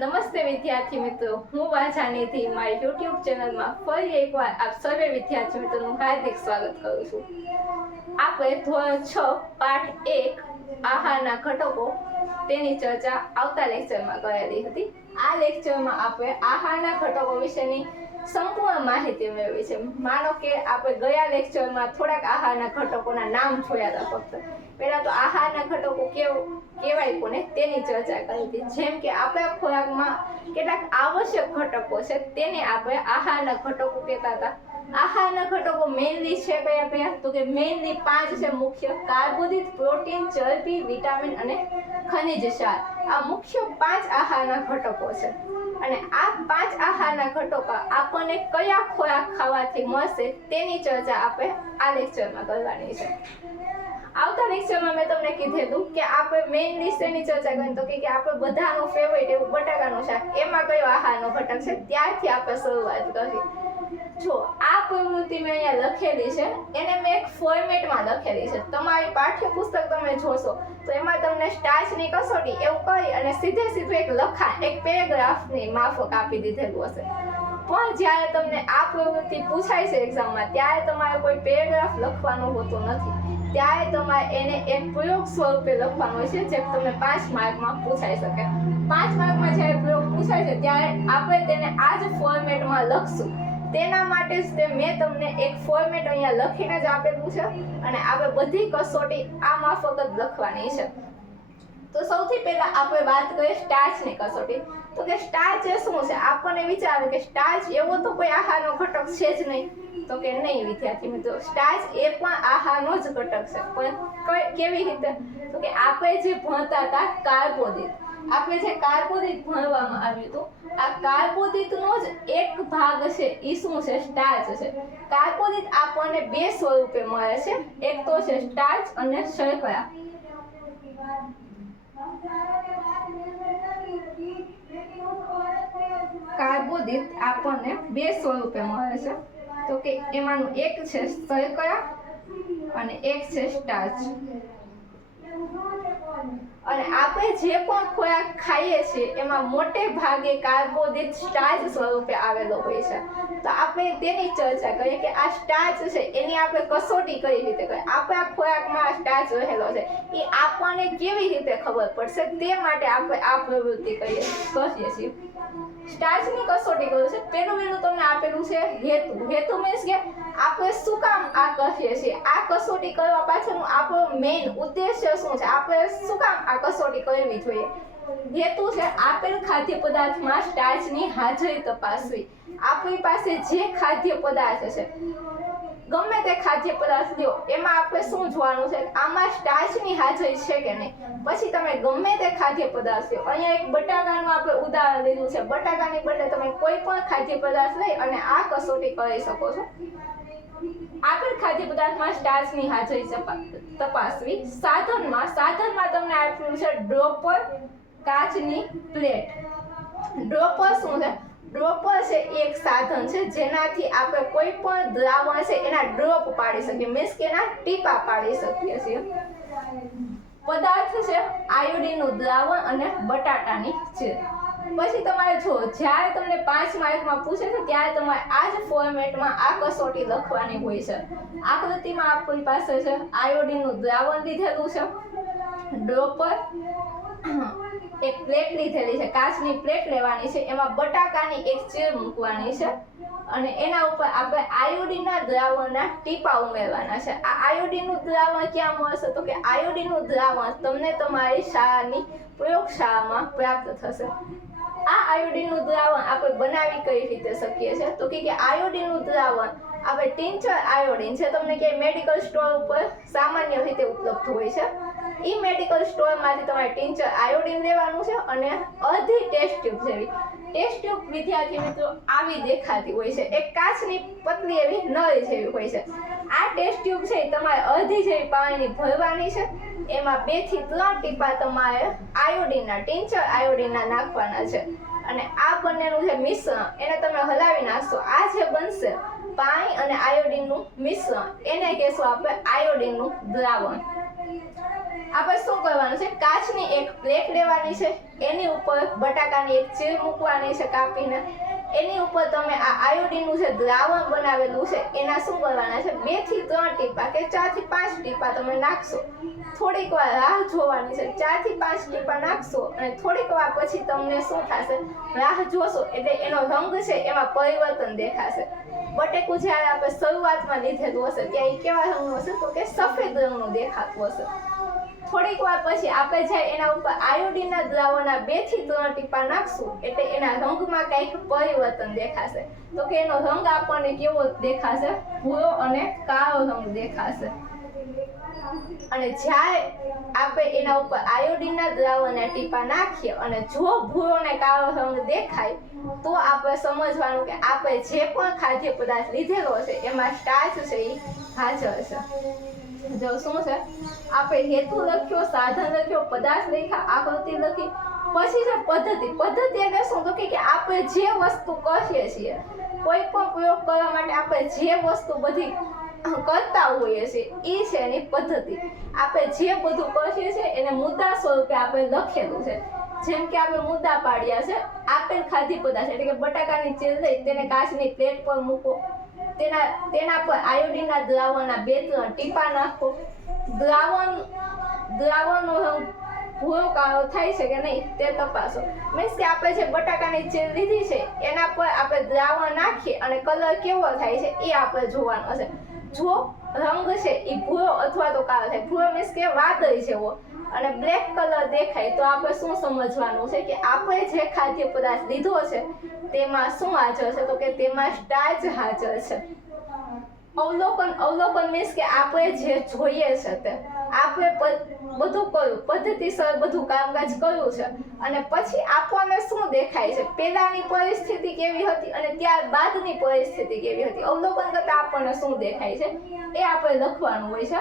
નમસ્તે વિદ્યાર્થી મિત્રો. હું વાજાનીથી મારી યુટ્યુબ ચેનલમાં ફરી એકવાર આપ સર્વે વિદ્યાર્થી મિત્રોનું હાર્દિક સ્વાગત કરું છું. આપણે ધોરણ છ, પાઠ એક, આહારના ઘટકો તેની ચર્ચા આવતા લેક્ચરમાં કરેલી હતી. આ લેક્ચરમાં આપણે આહારના ઘટકો વિશેની સંપૂર્ણ માહિતી મેળવી છે. માનો કે આપણે ગયા લેક્ચરમાં થોડાક આહારના ઘટકોના નામ જોયા હતા ફક્ત. પહેલાં તો આહારના ઘટકો કેવું કેવાય કોને? તેની ચર્ચા કરી હતી. જેમ કે આપણા ખોરાકમાં કેટલાક આવશ્યક ઘટકો છે, તેને આપણે આહારના ઘટકો કહેતા હતા. આહારના ઘટકો મેઇનલી છે કયા કયા તો કે મેઇનલી પાંચ છે મુખ્ય. કાર્બોદિત પ્રોટીન, ચરબી, વિટામિન અને ખનિજ સાર આ મુખ્ય પાંચ આહારના ઘટકો છે. અને આ પાંચ આહારના ઘટકો આપણને કયા ખોરાક ખાવાથી મળશે તેની ચર્ચા આપણે આ લેક્ચરમાં કરવાની છે. આવતા લેક્ચરમાં મેં તમને કીધેલું કે આપણે મેઇન ડિશની ચર્ચા કરી તો કે આપણે બધાનું ફેવરેટ એવું બટાકાનું શાક એમાં કયો આહારનો ઘટક છે? ત્યારથી આપણે શરૂઆત કરી જો આ પ્રવૃત્તિ મેં લખેલી છે. એને મેં એક ફોર્મેટમાં લખેલી છે. તમારી પાઠ્યપુસ્તક તમે જોશો, તો એમાં તમને સ્ટાર્ચની કસોટી એવું કહી અને સીધે સીધું એક લખાણ એક પેરેગ્રાફની માફક આપી દીધેલું હશે. પણ જ્યારે તમને આ પ્રવૃત્તિ પૂછાય છે એક્ઝામમાં ત્યારે તમારે કોઈ પેરેગ્રાફ લખવાનો હોતો નથી. ત્યારે તમારે એને એક પ્રયોગ સ્વરૂપે લખવાનો હોય છે, જે તમને પાંચ માર્કમાં પૂછાઈ શકે. પાંચ માર્કમાં જ્યારે પ્રયોગ પૂછાય છે, ત્યારે આપણે તેને આ જ ફોર્મેટમાં લખશું. તેના માટે જ તે મેં તમને એક ફોર્મેટ અહીંયા લખીને જ આપેલું છે અને આપણે બધી કસોટી આ માફક જ લખવાની છે. તો સૌથી પહેલા આપણે વાત કરીએ સ્ટાર્ચની કસોટી. તો કે સ્ટાર્ચ એ શું છે? આપણને વિચારે કે સ્ટાર્ચ એવો તો કોઈ આહારનો ઘટક છે જ નહીં. તો કે નહીં વિદ્યાર્થી મિત્રો, સ્ટાર્ચ એ પણ આહારનો જ ઘટક છે. પણ કેવી રીતે? તો કે આપણે જે ભણતા હતા કાર્બોદિત. આપણે જે કાર્બોદિત ભણવામાં આવ્યું હતું, આ કાર્બોદિતનો જ એક ભાગ છે એ શું છે? સ્ટાર્ચ છે. કાર્બોદિત આપણને બે સ્વરૂપે મળે છે. એક તો છે સ્ટાર્ચ અને શર્કરા કાર્બોદિત આપણને બે સ્વરૂપે મળે છે. તો કે એમાંનું એક છે શર્કરા અને એક છે સ્ટાર્ચ. અને આપણે જે પણ ખોરાક ખાઈએ છીએ, એમાં મોટે ભાગે કાર્બોદિત સ્ટાર્ચ સ્વરૂપે આવેલો હોય છે. તો આપણે તેની ચર્ચા કરીએ કે આ સ્ટાર્ચ છે, એની આપણે કસોટી કઈ રીતે કરીએ? આપણા ખોરાકમાં આ સ્ટાર્ચ રહેલો છે. એ આપણને કેવી રીતે ખબર પડશે? તે માટે આપણે આ પ્રવૃત્તિ કરીએ કરીએ છીએ. સ્ટાર્ચની કસોટી કરું છે. પેલું પેલું તમને આપેલું છે હેતુ. હેતુ મીન્સ કે આપણે શું કામ આ કહીએ છીએ? આ કસોટી કરવા પાછળનું આપણો મેઇન ઉદ્દેશ્ય શું છે? આપણે શું કામ આ કસોટી કરવી જોઈએ. હેતુ છે આપેલ ખાદ્ય પદાર્થમાં સ્ટાર્ચની હાજરી તપાસવી. આપણી પાસે જે ખાદ્ય પદાર્થ છે, ગમે તે ખાદ્ય પદાર્થ લ્યો, એમાં આપણે શું જોવાનું છે? આમાં સ્ટાર્ચની હાજરી છે કે નહીં? પછી તમે ગમે તે ખાદ્ય પદાર્થ લ્યો. અહીંયા એક બટાકાનું આપણે ઉદાહરણ લીધું છે. બટાકાની બદલે તમે કોઈ પણ ખાદ્ય પદાર્થ લઈ અને આ કસોટી કરી શકો છો. આપેલ ખાદ્ય પદાર્થમાં સ્ટાર્ચની હાજરી તપાસવી. સાધનમાં સાધનમાં તમને આપ્યું છે ડ્રોપર કાચની પ્લેટ. ડ્રોપર શું છે? ડ્રોપર છે એક સાધન છે જેનાથી આપણે કોઈ પણ દ્રાવણ છે એના ડ્રોપ પાડી શકીએ. મીન્સ કે એના ટીપા પાડી શકીએ છીએ. પદાર્થ છે આયોડીનનું દ્રાવણ અને બટાટાની છે પછી તમારે જો જ્યારે તમને પાંચ માર્કમાં પૂછે છે, ત્યારે તમારે આ જ ફોર્મેટમાં આ કસોટી લખવાની હોય છે. આકૃતિમાં આપણી પાસે છે આયોડીનનું દ્રાવણ લીધેલું છે ડ્રોપર એક પ્લેટ લીધેલી છે, કાચની પ્લેટ લેવાની છે, એમાં બટાકાની એક ચીર મૂકવાની છે, અને એના ઉપર આપણે આયોડીનના દ્રાવણના ટીપા ઉમેરવાના છે. આ આયોડીનનું દ્રાવણ ક્યાં મળશે? તો કે આયોડીનનું દ્રાવણ તમને તમારી શાળાની પ્રયોગશાળામાં પ્રાપ્ત થશે. આ આયોડિનનું દ્રાવણ આપણે બનાવી કઈ રીતે શકીએ છીએ? તો કે આયોડીનનું દ્રાવણ આપણે ટિંચર આયોડીન છે, તમને કે મેડિકલ સ્ટોર ઉપર સામાન્ય રીતે ઉપલબ્ધ હોય છે. ઈ મેડિકલ સ્ટોરમાંથી તમારે ટિંચર આયોડીન લેવાનું છે અને અડધી ટેસ્ટ ટ્યુબ જેવી. ટેસ્ટ ટ્યુબ વિદ્યાર્થી મિત્રો આવી દેખાતી હોય છે. એક કાચની પતલી એવી નળી જેવી હોય છે. આ ટેસ્ટ ટ્યુબ છે એ તમારે અડધી જેવી પાણીની ભરવાની છે. એમાં બેથી ત્રણ ટીપા તમારે આયોડીનના ટીંચર આયોડીનના નાખવાના છે. અને આ બંનેનું જે મિશ્રણ, એને તમે હલાવી નાખશો. આ જે બનશે, પાણી અને આયોડીનનું મિશ્રણ, એને કહેશું આપણે આયોડીનનું દ્રાવણ. આપણે શું કરવાનું છે? કાચની એક પ્લેટ લેવાની છે. એની ઉપર બટાકાની એક ચીર મૂકવાની છે કાપીને. એની ઉપર તમે આ આયોડીનનું જે દ્રાવણ બનાવેલું છે, એના શું કરવાના છે? બેથી ત્રણ ટીપા કે ચારથી પાંચ ટીપા તમે નાખશો. થોડીક વાર રાહ જોવાની છે. ચારથી પાંચ ટીપા નાખશો અને થોડીક વાર પછી તમને શું થશે? રાહ જોશો એટલે એનો રંગ છે એમાં પરિવર્તન દેખાશે. બટેકું જ્યારે આપણે શરૂઆતમાં લીધેલું હશે ત્યાં એ કેવા રંગનું હશે? તો કે સફેદ રંગનું દેખાતું હશે. થોડીક વાર પછી આપણે જ્યારે એના ઉપર આયોડીનના દ્રાવણના બેથી ત્રણ ટીપા નાખશું, એટલે એના રંગમાં કંઈક પરિવર્તન દેખાશે. તો કે એનો રંગ આપણને કેવો દેખાશે? ભૂરો અને કાળો રંગ દેખાશે. અને જ્યારે આપણે એના ઉપર આયોડીનના દ્રાવણના ટીપા નાખીએ અને જો ભૂરો ને કાળો રંગ દેખાય, તો આપણે સમજવાનું કે આપણે જે પણ ખાદ્ય પદાર્થ લીધેલો છે, એમાં સ્ટાર્ચ છે, એ હાજર છે. શું છે? આપણે હેતુ લખ્યો, સાધન લખ્યો, પદાર્થ લખ્યા, આકૃતિ લખી. પછી છે પદ્ધતિ. પદ્ધતિ એટલે શું? તો કે આપણે જે વસ્તુ કરીએ છીએ, કોઈ પણ પ્રયોગ કરવા માટે આપણે જે વસ્તુ બધી કરતા હોઈએ છીએ એ છે એની પદ્ધતિ. આપણે જે બધું કરીએ છીએ, એને મુદ્દા સ્વરૂપે આપણે લખેલું છે. જેમ કે આપણે મુદ્દા પાડ્યા છે, આપેલ ખાદ્ય પદાર્થ, એટલે કે બટાકાની ચીર લઈ તેને કાચની પ્લેટ પર મૂકો. તેના તેના પર આયોડીનના દ્રાવણના બે ત્રણ ટીપા નાખો. દ્રાવણ દ્રાવણનો ભૂરો કાળો થાય છે કે નહીં તે તપાસો. મીન્સ કે આપણે જે બટાકાની ચીર લીધી છે, એના પર આપણે દ્રાવણ નાખીએ અને કલર કેવો થાય છે એ આપણે જોવાનો છે. જો રંગ છે એ ભૂરો અથવા તો કાળો થાય. ભૂરો મીન્સ કે વાદળી જેવો. અને બ્લેક કલર દેખાય તો આપણે શું સમજવાનું છે કે આપણે જે ખાદ્ય પદાર્થ લીધો છે, તેમાં શું હાજર છે? તો કે તેમાં સ્ટાર્ચ હાજર છે. અવલોકન અવલોકન મીન્સ કે આપણે જે જોઈએ છે તે, આપણે બધું કર્યું પદ્ધતિસર બધું કામકાજ કર્યું છે. અને પછી આપણને શું દેખાય છે? પહેલાની પરિસ્થિતિ કેવી હતી અને ત્યારબાદની પરિસ્થિતિ કેવી હતી? અવલોકન કરતા આપણને શું દેખાય છે? એ આપણે લખવાનું હોય છે.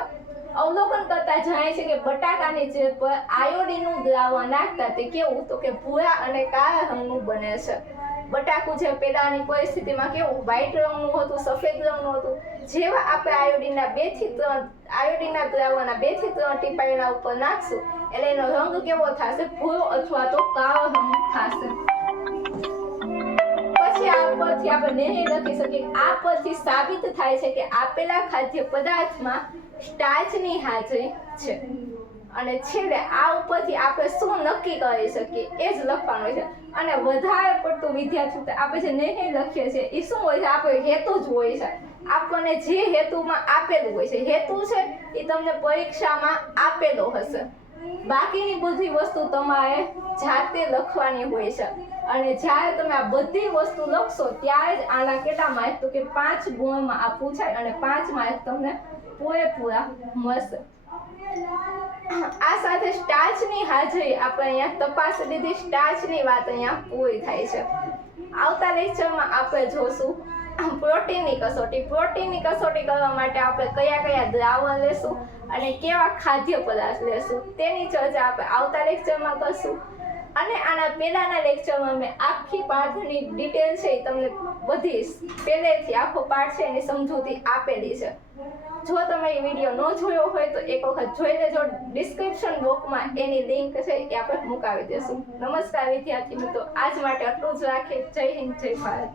અવલોકન કરતા જણાય છે કે બટાકાની જે પર આયોડીનનું દ્રાવણ નાખતા તે કેવું? તો કે ભૂરા અને કાળા રંગનું બને છે. બટાકું જે પેલાની પરિસ્થિતિમાં કેવું? વ્હાઈટ રંગનું હતું, સફેદ રંગનું હતું. જેવા આપણે આયોડીનના બેથી ત્રણ આયોડીનના દ્રાવણના બેથી ત્રણ ટીપાઈના ઉપર નાખશું, એટલે એનો રંગ કેવો થશે? ભૂરો અથવા તો કાળો રંગ થશે. પછી આ પરથી આપણે નહીં લખી શકીએ આ પરથી સાબિત થાય છે કે આપેલા ખાદ્ય પદાર્થમાં સ્ટાર્ચની હાજરી છે. અને છેલ્લે આ ઉપરથી આપણે શું નક્કી કરી શકીએ એ જ લખવાનું છે. અને વધારે પડતું વિદ્યાર્થી આપણે જે નહીં લખીએ છીએ, એ શું હોય છે? આપણે હેતુ જ હોય છે. આપણને જે હેતુમાં આપેલું હોય છે, હેતુ છે, એ તમને પરીક્ષામાં આપેલો હશે. બાકીની બધી વસ્તુ તમારે જાતે લખવાની હોય છે. અને જ્યારે તમે આ બધી વસ્તુ લખશો, ત્યારે જ આના કેટલા માર્ક તો કે પાંચ ગુણમાં આ પૂછાય અને પાંચ માર્ક તમને પૂરેપૂરા મળશે આ સાથે સ્ટાર્ચની હાજરી આપણે અહીંયા તપાસ લીધી. સ્ટાર્ચની વાત અહીંયા પૂરી થાય છે. આવતા લેક્ચરમાં આપણે જોશું પ્રોટીનની કસોટી. પ્રોટીનની કસોટી કરવા માટે આપણે કયા કયા દ્રાવણ લેશું અને કેવા ખાદ્ય પદાર્થ લેશું તેની ચર્ચા આપણે આવતા લેક્ચરમાં કરશું. અને આના પહેલાના લેક્ચરમાં મેં આખી પાઠની ડિટેલ છે એ તમને બધી પહેલેથી આખો પાઠ છે એની સમજૂતી આપેલી છે. જો તમે એ વીડિયો ન જોયો હોય તો એક વખત જોઈ લેજો ડિસ્ક્રિપ્શન બોક્સમાં એની લિંક છે એ આપણે મુકાવી દેશું. નમસ્કાર વિદ્યાર્થી મિત્રો, આજ માટે આટલું જ રાખીએ. જય હિન્દ, જય ભારત.